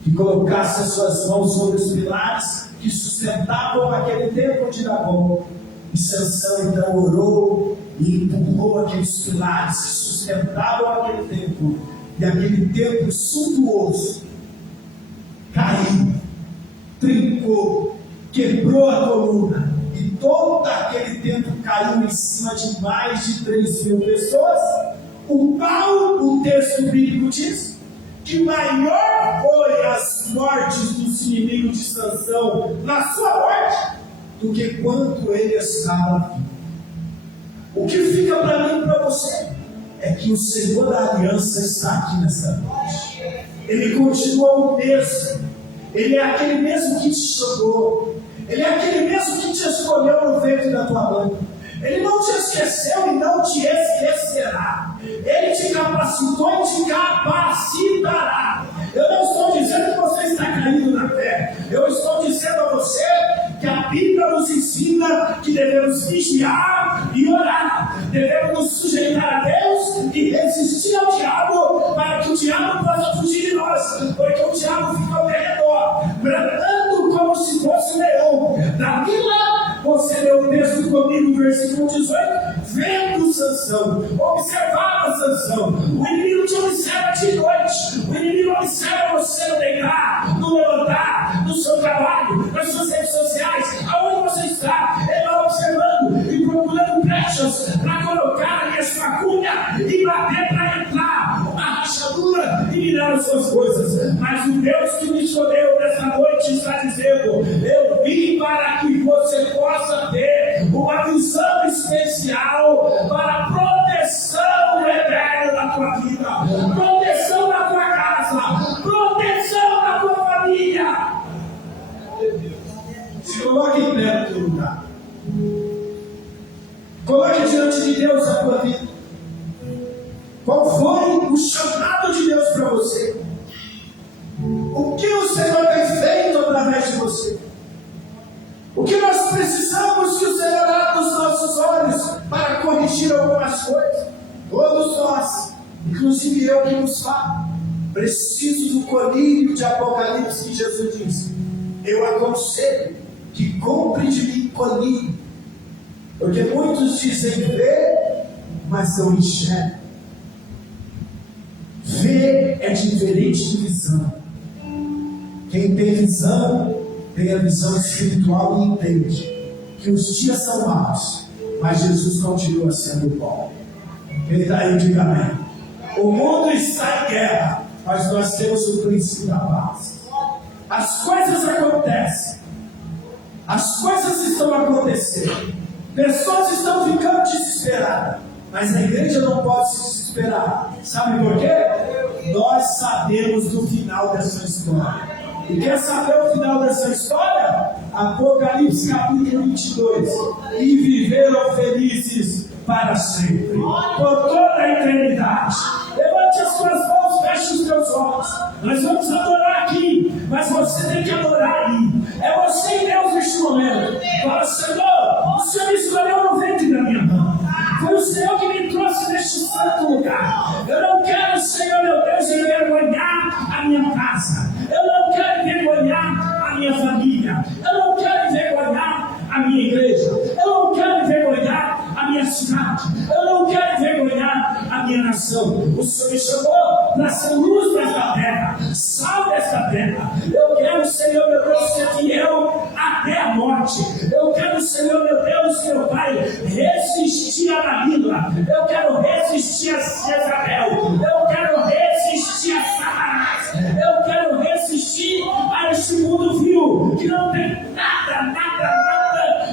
que colocasse as suas mãos sobre os pilares que sustentavam aquele templo de Dagom. E Sansão então orou e empurrou aqueles pilares que sustentavam aquele templo, e aquele templo suntuoso caiu, trincou, quebrou a coluna. E todo aquele templo caiu em cima de mais de 3.000 pessoas. O texto bíblico diz que maior foi as mortes dos inimigos de Sansão na sua morte do que quando ele estava vivo. O que fica para mim e para você é que o Senhor da aliança está aqui nessa noite. Ele continua o mesmo. Ele é aquele mesmo que te chamou. Ele é aquele mesmo que te escolheu no ventre da tua mãe. Ele não te esqueceu e não te esquecerá. Ele te capacitou e te capacitará. Eu não estou dizendo que você está caído na fé. Eu estou dizendo a você que a Bíblia nos ensina que devemos vigiar e orar. Devemos nos sujeitar a Deus e resistir ao diabo, para que o diabo possa fugir de nós. Porque o diabo fica ao redor, bradando como se fosse um leão. Dalila, você leu o texto comigo, versículo 18, vendo Sansão, observava Sansão. O inimigo te observa de noite. O inimigo observa você no deitar, no levantar, no seu trabalho, nas suas redes sociais, aonde você está. Ele está observando e procurando brechas para colocar ali a sua cunha e bater para entrar uma rachadura e mirar as suas coisas. Mas o Deus que me escolheu nessa noite está dizendo: eu vim para que você possa ter uma visão especial para a proteção eterna da tua vida, proteção da tua casa, proteção da tua família. Se coloque em pé no teu lugar. Coloque diante de Deus a tua vida. Qual foi o chamado de Deus para você? O que o Senhor tem feito através de você? O que nós precisamos que o Senhor abra os nossos olhos para corrigir algumas coisas? Todos nós, inclusive eu que nos falo, preciso do colírio de Apocalipse que Jesus disse: eu aconselho que compre de mim colírio, porque muitos dizem ver, mas não enxergam. Ver é diferente de visão. Quem tem visão tem a visão espiritual e entende que os dias são maus, mas Jesus continua sendo bom. Quem está aí, diga amém. O mundo está em guerra, mas nós temos o príncipe da paz. As coisas acontecem, as coisas estão acontecendo, pessoas estão ficando desesperadas, mas a igreja não pode se desesperar. Sabe por quê? Nós sabemos do final dessa história. E quer saber o final dessa história? Apocalipse capítulo 22. E viveram felizes para sempre, por toda a eternidade. Levante as suas mãos, feche os teus olhos. Nós vamos adorar aqui, mas você tem que adorar aí. É você e Deus neste momento. Fala, Senhor, o Senhor me escolheu no ventre da minha mão. Foi o Senhor que me trouxe neste santo lugar. Eu não quero, Senhor meu Deus, envergonhar a minha casa. Eu não quero envergonhar a minha família. Eu não quero envergonhar a minha igreja. Eu não quero envergonhar a minha cidade. Eu não quero envergonhar a minha nação. O Senhor me chamou para ser luz desta terra, sal desta terra. Eu quero, Senhor meu Deus, ser fiel até a morte. Eu quero, Senhor meu Deus, meu Pai, resistir a Dalila. Eu quero resistir a Jezabel. Eu quero resistir a Satanás. Eu quero resistir a este mundo vil, que não tem nada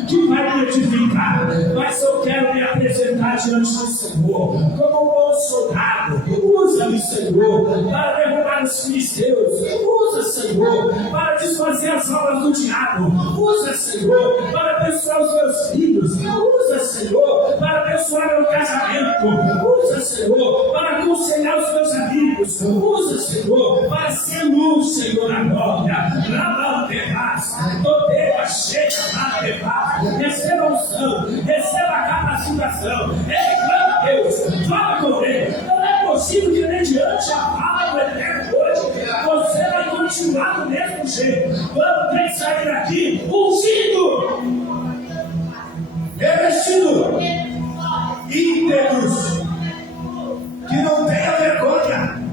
que vai me edificar. Mas eu quero me apresentar diante do Senhor como um bom soldado. Usa-me, Senhor, para derrubar os filisteus. Usa, Senhor, para desfazer as obras do diabo. Usa, Senhor, para abençoar os meus filhos. Usa, Senhor, para abençoar meu casamento. Usa, Senhor, para aconselhar os meus amigos. Usa, Senhor, para ser luz, Senhor, na glória. Receba a unção, receba a capacitação. Ele clama a Deus, fala com ele. Não é possível que mediante a fala do Eterno hoje você vai continuar do mesmo jeito. Quando tem que sair daqui ungido, revestido, íntegros, que não tenha vergonha,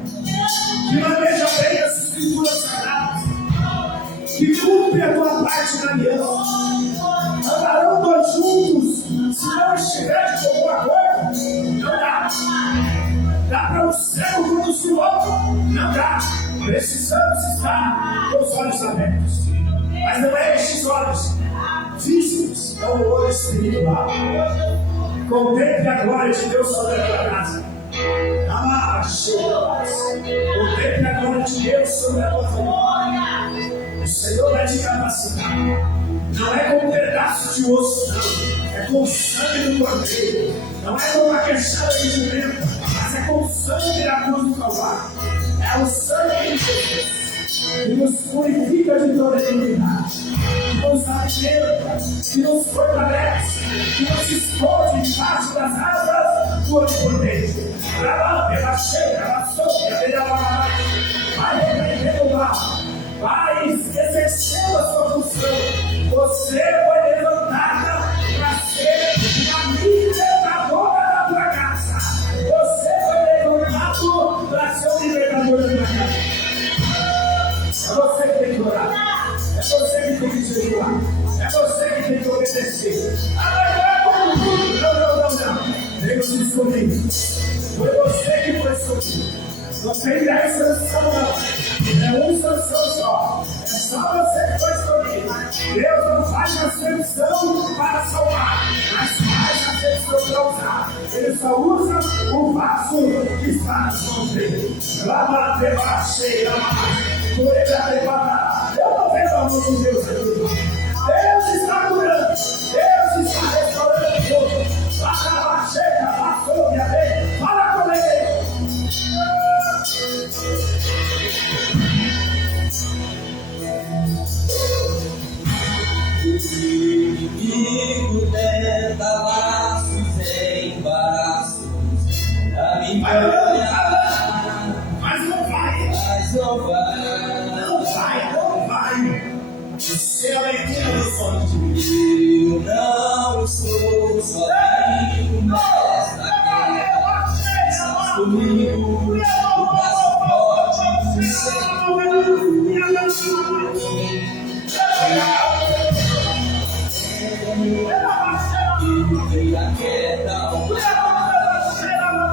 que maneja bem as escrituras sagradas, que cumpre a tua parte na aliança. Andarão dois juntos, se não estiver de alguma coisa, não dá. Dá para o céu conduzir o outro? Não dá. Precisamos estar com os olhos abertos. Mas não é estes olhos físicos, é o olho espiritual. Contemple a glória de Deus sobre a tua casa. Contemple a glória de Deus sobre a tua família. O Senhor vai te capacitar. Não é com um pedaço de osso, não. É com o sangue do Cordeiro. Não é com uma queixada de jumento, mas é com o sangue da cruz do Calvário. É o sangue de Jesus que nos purifica de toda iniquidade, que nos alimenta, que nos fortalece, que nos esconde debaixo das asas do Onipotente. Vai repreender o mal, vai exercendo a sua função. Você foi levantada para ser uma libertadora da tua casa. Você foi levantado para ser um libertador da tua casa. É você que tem que orar. É você que tem que jejuar. É você que tem que obedecer. Não. Deus te escolheu. Foi você que foi escolhido. Não tem 10 sanções, não. É um sanção só. É só você que foi escolhido. Deus não faz acepção para salvar, mas faz acepção para usar. Ele só usa o vaso que está nas mãos dele. Lava, leva, cheia, eu não vejo a mão de Deus aqui. Deus está curando. Deus está restaurando tudo. Lava, cheia, passou, minha vez. Fala com ele. O inimigo tenta laços em embaraços a me enganar, Mas não vai. mas não vai. Não vai. Você é a leitura do sonho. Eu não estou sozinho nesta guerra. Estás comigo, o braço forte do Senhor. E a queda o mar,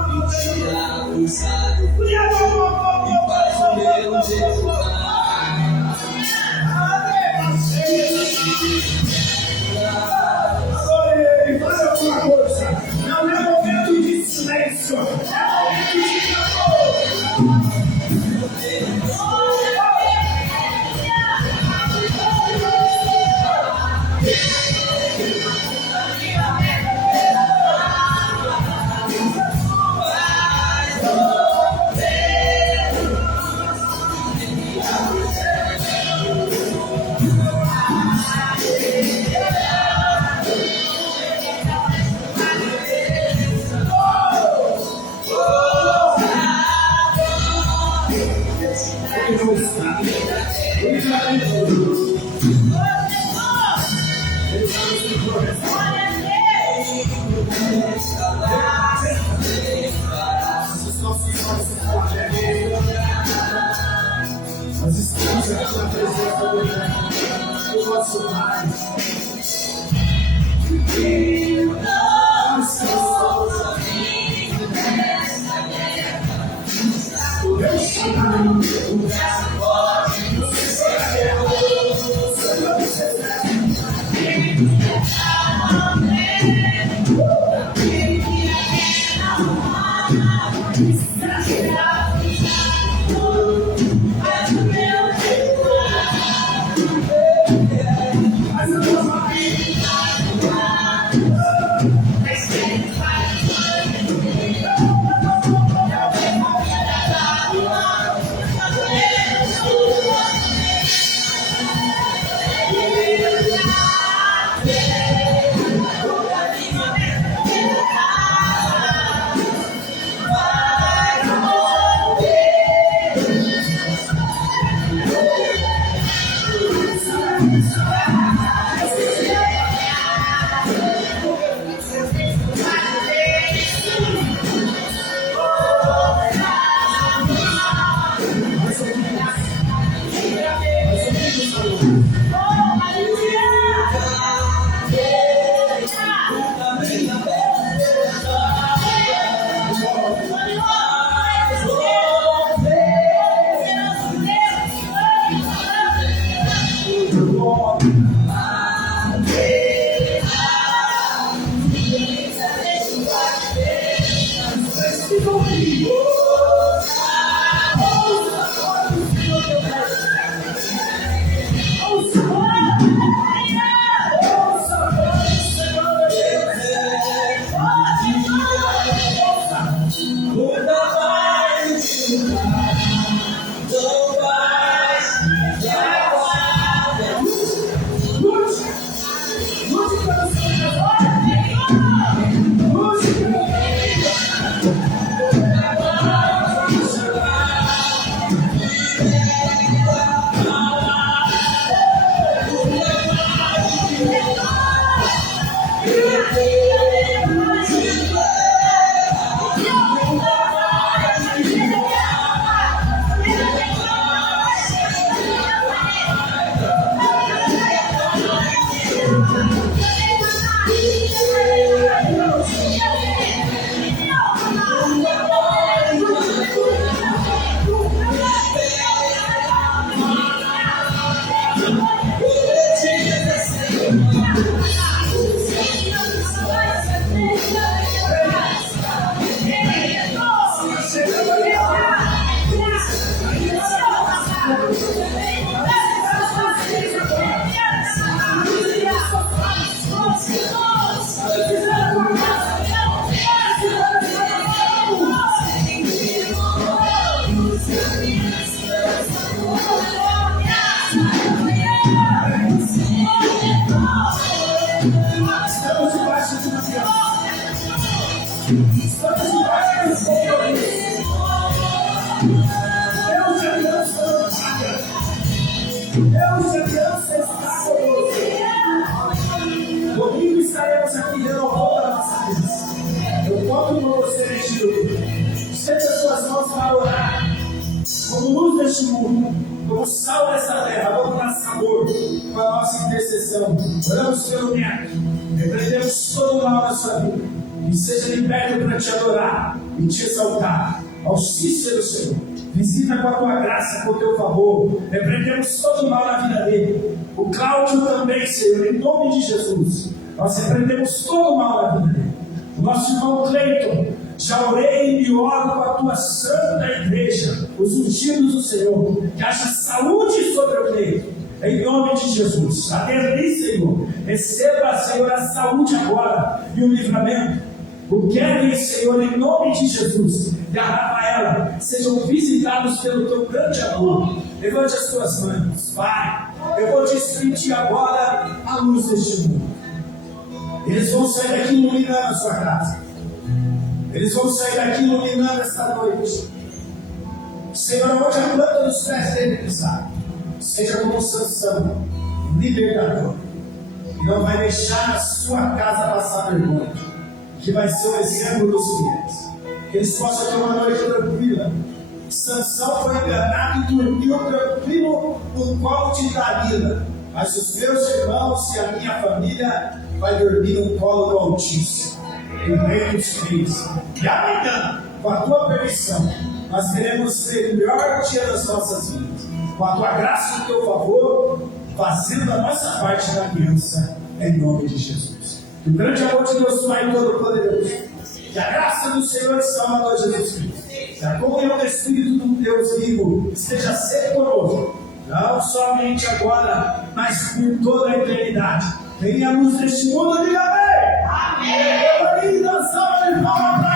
e tira o sábio, e faz o meu jejuar. Faz alguma coisa. Não é momento de silêncio. É momento de clamor. Os nossos olhos estão abertos. Nós estamos aqui na presença do nosso Pai. Nós somos o Deus Santo, o Deus forte, o Domingo estaremos aqui renovando a nossa vida. Eu conto com você neste domingo. Estende as suas mãos para orar. Como luz deste mundo, como sal dessa terra, vamos dar sabor com a nossa intercessão. Oramos pelo neto. Repreendemos todo o mal na sua vida. E seja liberto para te adorar e te exaltar. Auxílio do Senhor. Visita com a tua graça, com o teu favor. Repreendemos todo o mal na vida dele. O Cláudio também, Senhor, em nome de Jesus. Nós repreendemos todo o mal na vida dele. O nosso irmão Cleiton, já orei e oro com a tua santa igreja, os ungidos do Senhor, que haja saúde sobre o Cleiton, em nome de Jesus. Adeus, Senhor. Receba, Senhor, a saúde agora e o livramento. O Kevin, Senhor, em nome de Jesus, e a Rafaela, sejam visitados pelo teu grande amor. Levante as tuas mãos, Pai. Eu vou despedir agora a luz deste mundo. Eles vão sair daqui iluminando a sua casa. Eles vão sair daqui iluminando esta noite. Senhor, onde a planta dos pés dele pisar, seja como Sansão, libertador. e não vai deixar na sua casa passar vergonha, que vai ser o exemplo dos fiéis. Que eles possam ter uma noite tranquila. Sansão foi enganado e dormiu tranquilo no colo de Dalila, mas os meus irmãos e a minha família vai dormir no colo do Altíssimo, o Rei dos Reis. E amanhã, com a tua permissão, nós teremos o melhor dia das nossas vidas, com a tua graça e o teu favor, fazendo a nossa parte da aliança, em nome de Jesus. Que o grande amor de Deus Pai Todo-Poderoso, que a graça do Senhor e Salvador Jesus Cristo, que a comunhão do Espírito do Deus vivo esteja sempre conosco, não somente agora, mas por toda a eternidade. Venha a luz deste mundo, diga amém! Amém! Salve de palmas!